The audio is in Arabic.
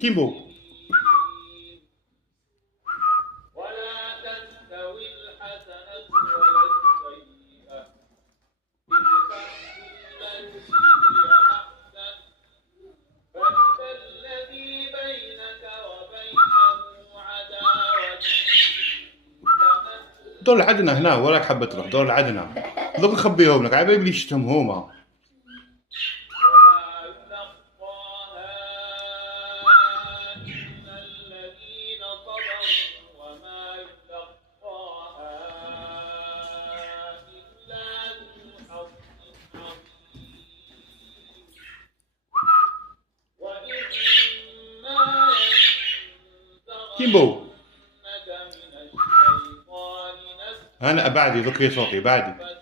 كيمبو. ولا تستوي الحسنة ولا السيئة ادفع بالتي هي أحسن فإذا الذي بينك وبينه عداوة دول العدنا هنا وراك حبة تروح دول العدنا. دوك نخبيهم لك عيب اللي يشتم هما. وما يلقاها إلا الذين صبروا وما يلقاها إلا ذو حظ عظيم وإما كيمبو. ينزغنك من الشيطان نزغ أنا أبعدي ذكري صوتي بعدي.